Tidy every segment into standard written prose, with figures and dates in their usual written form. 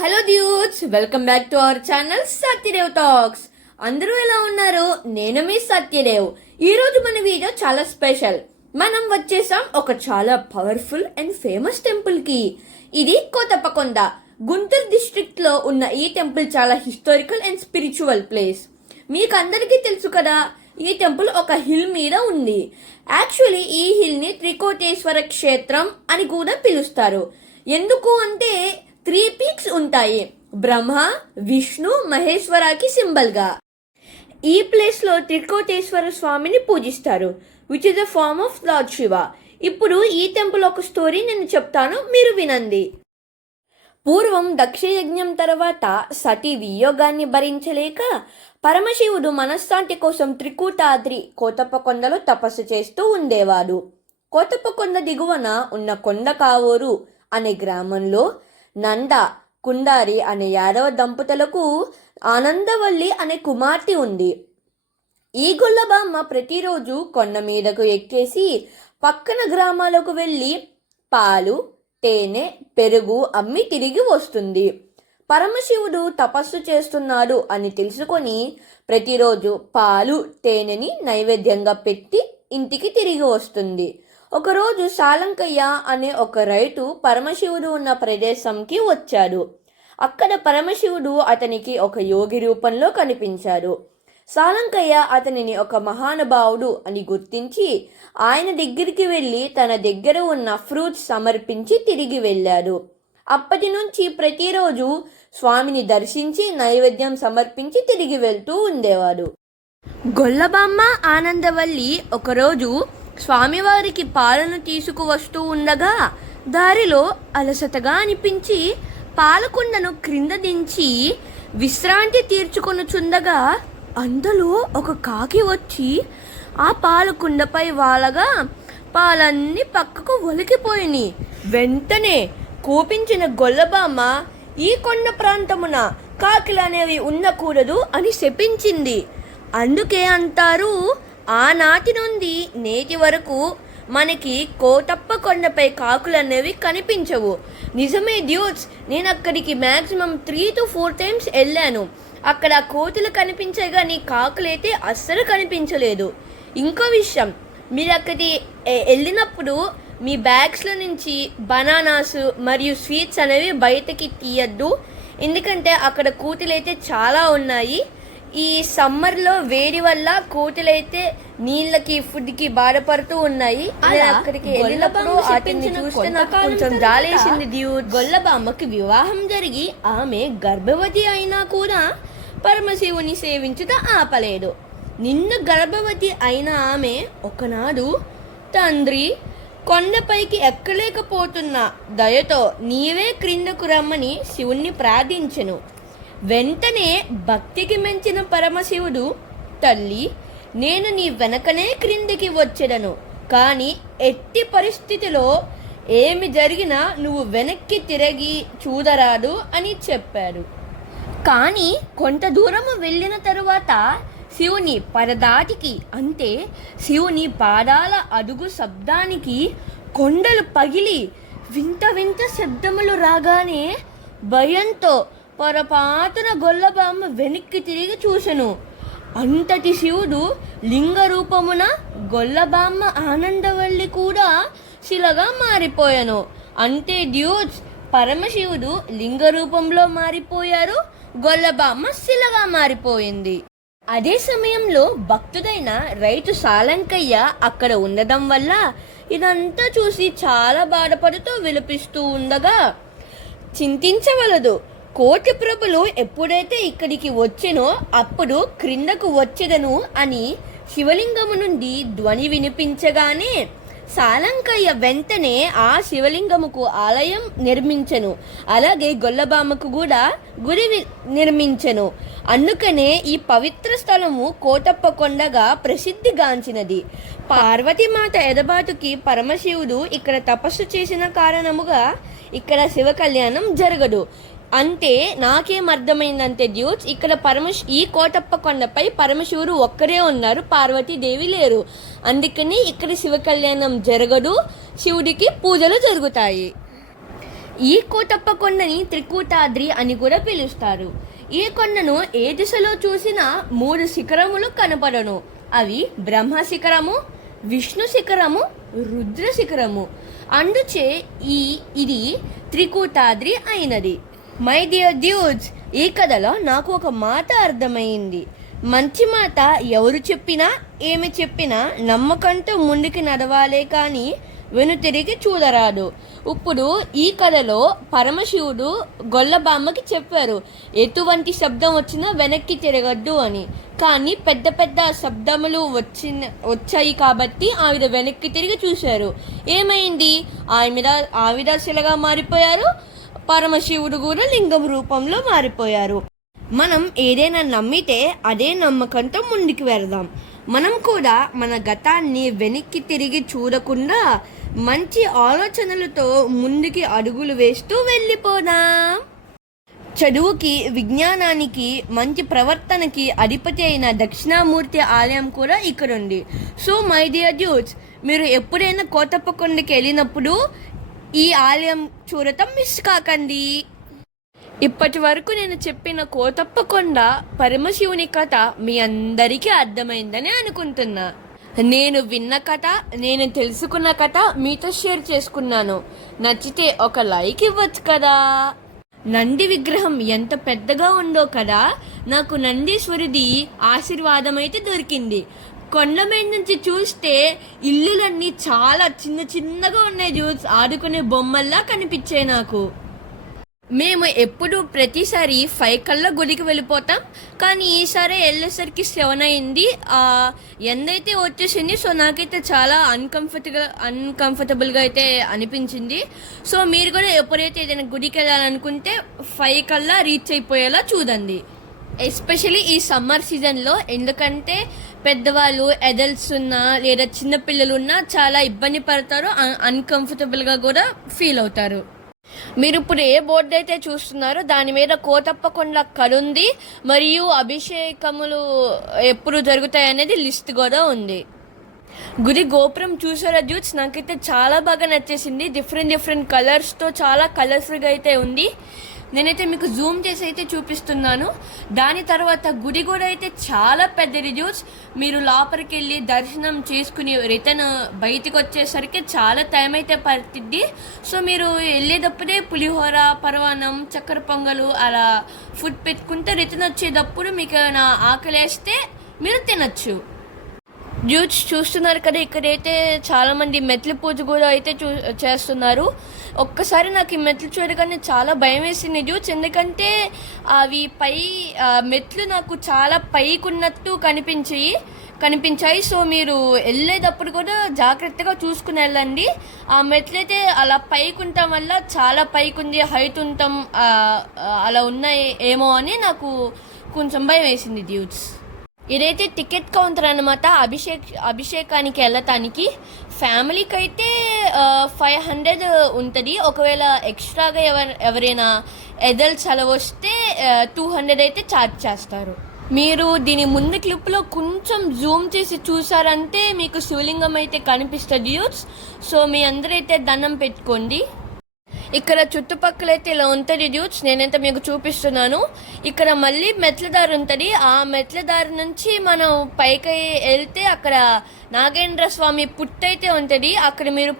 Hello dudes, welcome back to our channel Satyadev talks. అందరూ ఎలా ఉన్నారు? నేను మీ సత్యదేవ్. ఈ రోజు మన వీడియో చాలా స్పెషల్. మనం వచ్చేసాం ఒక చాలా పవర్ఫుల్ అండ్ ఫేమస్ టెంపుల్ కి. ఇది కోటప్పకొండ, గుంటూరు డిస్ట్రిక్ట్ లో ఉన్న ఈ టెంపుల్ చాలా హిస్టారికల్ అండ్ స్పిరిచువల్ ప్లేస్. మీకు అందరికీ తెలుసు కదా, ఈ టెంపుల్ ఒక హిల్ మీద ఉంది. యాక్చువల్లీ ఈ హిల్ ని త్రికోటేశ్వర క్షేత్రం అని కూడా పిలుస్తారు. ఎందుకు అంటే 3 పీక్స్ ఉంటాయి, బ్రహ్మ, విష్ణు, మహేశ్వరకి సింబల్ గా. ఈ ప్లేస్ లో త్రికోటేశ్వర స్వామిని పూజిస్తారు, which is a form of lord Shiva. ఇప్పుడు ఈ టెంపుల్ ఒక స్టోరీ నేను చెప్తాను, మీరు వినండి. పూర్వం దక్షయజ్ఞం తర్వాత సతీ వియోగాన్ని భరించలేక పరమశివుడు మనశ్శాంతి కోసం త్రికూటాద్రి కోటప్పకొండలో తపస్సు చేస్తూ ఉండేవాడు. కోటప్పకొండ దిగువన ఉన్న కొండ కావూరు అనే గ్రామంలో నంద, కుండారి అనే యాదవ దంపతులకు ఆనందవల్లి అనే కుమార్తె ఉంది. ఈ గొల్లబామ్మ ప్రతిరోజు కొండ మీదకు ఎక్కేసి పక్కన గ్రామాలకు వెళ్ళి పాలు, తేనె, పెరుగు అమ్మి తిరిగి వస్తుంది. పరమశివుడు తపస్సు చేస్తున్నాడు అని తెలుసుకొని ప్రతిరోజు పాలు, తేనెని నైవేద్యంగా పెట్టి ఇంటికి తిరిగి వస్తుంది. ఒకరోజు సాలంకయ్య అనే ఒక రైతు పరమశివుడు ఉన్న ప్రదేశంకి వచ్చాడు. అక్కడ పరమశివుడు అతనికి ఒక యోగి రూపంలో కనిపించాడు. సాలంకయ్య అతనిని ఒక మహానుభావుడు అని గుర్తించి ఆయన దగ్గరికి వెళ్ళి తన దగ్గర ఉన్న ఫ్రూట్స్ సమర్పించి తిరిగి వెళ్ళాడు. అప్పటి నుంచి ప్రతిరోజు స్వామిని దర్శించి నైవేద్యం సమర్పించి తిరిగి వెళ్తూ ఉండేవాడు. గొల్లబామ్మ ఆనందవల్లి ఒకరోజు స్వామివారికి పాలను తీసుకువస్తూ ఉండగా దారిలో అలసటగా అనిపించి పాలకుండను క్రింద దించి విశ్రాంతి తీర్చుకొనుచుండగా అందులో ఒక కాకి వచ్చి ఆ పాలకుండపై వాలగా పాలన్నీ పక్కకు ఒలికిపోయినాయి. వెంటనే కోపించిన గొల్లబామ్మ ఈ కొండ ప్రాంతమున కాకిలు అనేవి ఉండకూడదు అని శపించింది. అందుకే అంటారు, ఆనాటి నుండి నేటి వరకు మనకి కోటప్పకొండపై కాకులు అనేవి కనిపించవు. నిజమే డ్యూట్స్, నేను అక్కడికి మ్యాక్సిమం 3 to 4 times వెళ్ళాను. అక్కడ కోతులు కనిపించాయి కానీ కాకులైతే అస్సలు కనిపించలేదు. ఇంకో విషయం, మీరు అక్కడికి వెళ్ళినప్పుడు మీ బ్యాగ్స్లో నుంచి బనానాస్ మరియు స్వీట్స్ అనేవి బయటకి తీయద్దు, ఎందుకంటే అక్కడ కోతులైతే చాలా ఉన్నాయి. ఈ సమ్మర్లో వేడి వల్ల కోతులైతే నీళ్ళకి, ఫుడ్కి బాధపడుతూ ఉన్నాయి. అక్కడికి వెళ్ళినప్పుడు అతన్ని చూస్తే నాకు కొంచెం జాలేసింది డ్యూడ్. గొల్లబామ్మకి వివాహం జరిగి ఆమె గర్భవతి అయినా కూడా పరమశివుని సేవించుట ఆపలేదు. నిన్న గర్భవతి అయిన ఆమె ఒకనాడు, తండ్రి కొండపైకి ఎక్కలేకపోతున్నా, దయతో నీవే క్రిందకు రమ్మని శివుణ్ణి ప్రార్థించెను. వెంటనే భక్తికి మెచ్చిన పరమశివుడు, తల్లి నేను నీ వెనకనే క్రిందికి వచ్చెదను, కానీ ఎట్టి పరిస్థితిలో ఏమి జరిగినా నువ్వు వెనక్కి తిరిగి చూడరాదు అని చెప్పాడు. కానీ కొంత దూరము వెళ్ళిన తరువాత శివుని పరదాటికి, అంటే శివుని పాదాల అడుగు శబ్దానికి కొండలు పగిలి వింత వింత శబ్దములు రాగానే భయంతో పొరపాటున గొల్లబామ్మ వెనక్కి తిరిగి చూసెను. అంతటి శివుడు లింగ రూపమున గొల్లబామ్మ ఆనందవల్లి కూడా శిలగా మారిపోయాను. అంటే డ్యూట్స్, పరమశివుడు లింగ రూపంలో మారిపోయారు, గొల్లబామ్మ శిలగా మారిపోయింది. అదే సమయంలో భక్తుడైన రైతు సాలంకయ్య అక్కడ ఉండడం వల్ల ఇదంతా చూసి చాలా బాధపడుతూ విలపిస్తూ ఉండగా, చింతించవలదు, కోటి ప్రభులు ఎప్పుడైతే ఇక్కడికి వచ్చెనో అప్పుడు క్రిందకు వచ్చెదను అని శివలింగము నుండి ధ్వని వినిపించగానే సాలంకయ్య వెంటనే ఆ శివలింగముకు ఆలయం నిర్మించెను. అలాగే గొల్లబామ్మకు కూడా గుడి నిర్మించెను. అందుకనే ఈ పవిత్ర స్థలము కోటప్పకొండగా ప్రసిద్ధిగాంచినది. పార్వతీమాత ఎడబాటుకి పరమశివుడు ఇక్కడ తపస్సు చేసిన కారణముగా ఇక్కడ శివ కళ్యాణం జరగదు. అంటే నాకేం అర్థమైందంటే డ్యూట్స్, ఇక్కడ ఈ కోటప్పకొండపై పరమశివుడు ఒక్కరే ఉన్నారు, పార్వతీదేవి లేరు. అందుకని ఇక్కడ శివ కళ్యాణం జరగదు, శివుడికి పూజలు జరుగుతాయి. ఈ కోటప్ప కొండని త్రికూటాద్రి అని కూడా పిలుస్తారు. ఈ కొండను ఏ దిశలో చూసినా 3 శిఖరములు కనపడను. అవి బ్రహ్మ శిఖరము, విష్ణు శిఖరము, రుద్ర శిఖరము. అందుచే ఇది త్రికూటాద్రి అయినది. మై డియర్ డ్యూడ్స్, ఈ కథలో నాకు ఒక మాట అర్థమైంది. మంచి మాట ఎవరు చెప్పినా ఏమి చెప్పినా నమ్మకంతో ముందుకు నడవాలే కానీ వెనుతిరిగి చూడరాదు. ఇప్పుడు ఈ కథలో పరమశివుడు గొల్లబామ్మకి చెప్పారు ఎటువంటి శబ్దం వచ్చినా వెనక్కి తిరగద్దు అని. కానీ పెద్ద పెద్ద శబ్దములు వచ్చాయి కాబట్టి ఆవిడ వెనక్కి తిరిగి చూశారు. ఏమైంది? ఆవిడ శిలగా మారిపోయారు, పరమశివుడు కూడా లింగం రూపంలో మారిపోయారు. మనం ఏదైనా నమ్మితే అదే నమ్మకంతో ముందుకు వెళదాం. మనం కూడా మన గతాన్ని వెనక్కి తిరిగి చూడకుండా మంచి ఆలోచనలతో ముందుకి అడుగులు వేస్తూ వెళ్ళిపోదాం. చదువుకి, విజ్ఞానానికి, మంచి ప్రవర్తనకి అధిపతి అయిన దక్షిణామూర్తి ఆలయం కూడా ఇక్కడ ఉంది. సో మై డియర్ డ్యూడ్స్, మీరు ఎప్పుడైనా కోటప్ప కొండకి వెళ్ళినప్పుడు ఈ ఆలయం చూడటం మిస్ కాకండి. ఇప్పటి వరకు నేను చెప్పిన కోటప్ప కొండ పరమశివుని కథ మీ అందరికీ అర్థమైందని అనుకుంటున్నా. నేను విన్న కథ, నేను తెలుసుకున్న కథ మీతో షేర్ చేసుకున్నాను. నచ్చితే ఒక లైక్ ఇవ్వచ్చు కదా. నంది విగ్రహం ఎంత పెద్దగా ఉందో కదా. నాకు నందీశ్వరుడి ఆశీర్వాదం అయితే దొరికింది. కొండ మీద నుంచి చూస్తే ఇల్లులన్నీ చాలా చిన్న చిన్నగా ఉన్నాయి. జ్యూస్ ఆడుకునే బొమ్మల్లా కనిపించాయి నాకు. మేము ఎప్పుడు ప్రతిసారి 5 కల్లా గుడికి వెళ్ళిపోతాం, కానీ ఈసారి వెళ్ళేసరికి 7 అయింది. ఎందైతే వచ్చేసింది. సో నాకైతే చాలా అన్కంఫర్టబుల్గా అయితే అనిపించింది. సో మీరు కూడా ఎప్పుడైతే ఏదైనా గుడికి వెళ్ళాలనుకుంటే 5 కల్లా రీచ్ అయిపోయేలా చూడండి. ఎస్పెషలీ ఈ సమ్మర్ సీజన్లో, ఎందుకంటే పెద్దవాళ్ళు, అడల్ట్స్ ఉన్నా లేదా చిన్నపిల్లలు ఉన్నా చాలా ఇబ్బంది పడతారు, అన్కంఫర్టబుల్గా కూడా ఫీల్ అవుతారు. మీరు ఇప్పుడు ఏ బోర్డు అయితే చూస్తున్నారో దాని మీద కోటప్ప కొండ కలుంది మరియు అభిషేకములు ఎప్పుడు జరుగుతాయి అనేది లిస్ట్ కూడా ఉంది. గుడి గోపురం చూసారా జ్యూట్స్? నాకైతే చాలా బాగా నచ్చేసింది. డిఫరెంట్ కలర్స్తో చాలా కలర్ఫుల్గా అయితే ఉంది. నేనైతే మీకు జూమ్ చేసి అయితే చూపిస్తున్నాను. దాని తర్వాత గుడి కూడా అయితే చాలా పెద్దది జ్యూస్. మీరు లోపలికి వెళ్ళి దర్శనం చేసుకుని రిటర్న్ బయటికి వచ్చేసరికి చాలా టైం అయితే పడుతుంది. సో మీరు వెళ్ళేటప్పుడే పులిహోర, పరవాన్నం, చక్కెర పొంగలు అలా ఫుడ్ పెట్టుకుంటే రిటర్న్ వచ్చేటప్పుడు మీకు నా ఆకలేస్తే మీరు తినచ్చు. జ్యూస్ చూస్తున్నారు కదా, ఇక్కడైతే చాలా మంది మెట్ల పూజ కూడా అయితే చేస్తున్నారు. ఒక్కసారి నాకు ఈ మెట్లు చూడగానే చాలా భయం వేసింది జ్యూస్, ఎందుకంటే అవి మెట్లు నాకు చాలా పైకున్నట్టు కనిపించాయి. సో మీరు వెళ్ళేటప్పుడు కూడా జాగ్రత్తగా చూసుకుని వెళ్ళండి. ఆ మెట్లయితే అలా పైకి ఉండటం వల్ల చాలా పైకి ఉంది, హైట్ ఉంటాం అలా ఉన్నాయి ఏమో అని నాకు కొంచెం భయం వేసింది డ్యూట్స్. ఇదైతే టికెట్ కౌంటర్ అనమాట. అభిషేకానికి వెళ్ళటానికి ఫ్యామిలీకి అయితే 500 ఉంటుంది. ఒకవేళ ఎక్స్ట్రాగా ఎవరైనా అడల్ట్స్ అలా వస్తే 200 అయితే ఛార్జ్ చేస్తారు. మీరు దీని ముందు క్లిప్లో కొంచెం జూమ్ చేసి చూసారంటే మీకు శివలింగం అయితే కనిపిస్తుంది యూత్స్. సో మీ అందరైతే దండం పెట్టుకోండి. ఇక్కడ చుట్టుపక్కల అయితే ఇలా ఉంటుంది డ్యూట్స్. నేనైతే మీకు చూపిస్తున్నాను. ఇక్కడ మళ్ళీ మెట్ల దారి ఉంటుంది. ఆ మెట్ల దారి నుంచి మనం పైకి వెళ్తే అక్కడ నాగేంద్ర స్వామి పుట్టయితే ఉంటుంది. అక్కడ మీరు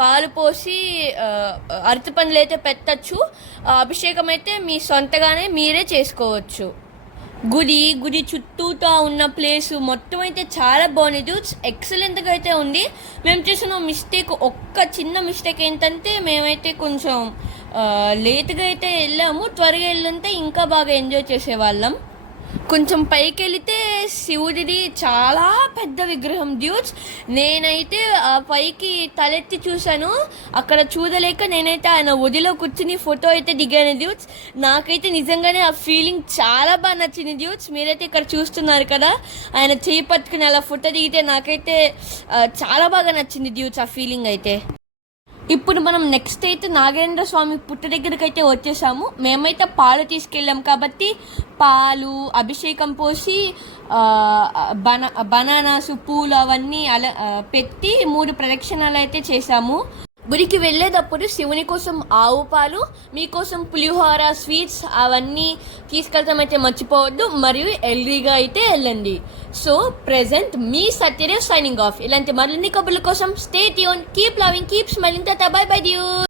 పాలు పోసి అరటి పండ్లు అయితే పెట్టచ్చు. అభిషేకం అయితే మీ సొంతగానే మీరే చేసుకోవచ్చు. గుడి చుట్టూతా ఉన్న ప్లేస్ మొత్తం అయితే చాలా బాగుంది డ్యూట్స్. ఎక్సలెంట్గా అయితే ఉంది. మేము చేసిన ఒక్క చిన్న మిస్టేక్ ఏంటంటే మేమైతే కొంచెం లేట్గా అయితే వెళ్ళాము. త్వరగా వెళ్ళుంటే ఇంకా బాగా ఎంజాయ్ చేసేవాళ్ళం. కొంచెం పైకి వెళితే శివుడిది చాలా పెద్ద విగ్రహం డ్యూట్స్. నేనైతే ఆ పైకి తలెత్తి చూశాను. అక్కడ చూడలేక నేనైతే ఆయన ఒడిలో కూర్చుని ఫోటో అయితే దిగాను డ్యూట్స్. నాకైతే నిజంగానే ఆ ఫీలింగ్ చాలా బాగా నచ్చింది డ్యూట్స్. మీరైతే ఇక్కడ చూస్తున్నారు కదా, ఆయన చేయి పట్టుకుని అలా ఫోటో దిగితే నాకైతే చాలా బాగా నచ్చింది డ్యూట్స్ ఆ ఫీలింగ్ అయితే. ఇప్పుడు మనం నెక్స్ట్ అయితే నాగేంద్ర స్వామి పుట్ట దగ్గరికి అయితే వచ్చేసాము. మేమైతే పాలు తీసుకెళ్ళాం కాబట్టి పాలు, అభిషేకం పోసి బనానాసు, పూలు అవన్నీ అలా పెట్టి 3 ప్రదక్షిణాలు అయితే చేసాము. గుడికి వెళ్ళేటప్పుడు శివుని కోసం ఆవు పాలు, మీకోసం పులిహోర, స్వీట్స్ అవన్నీ తీసుకెళ్తాం అయితే మర్చిపోవద్దు. మరియు హెల్దీగా అయితే వెళ్ళండి. సో ప్రెజెంట్ మీ సత్యదేవ్ సైనింగ్ ఆఫ్. ఇలాంటి మరిన్ని కబుర్ల కోసం stay tune, keep loving, keep smiling. Tata, by by dude.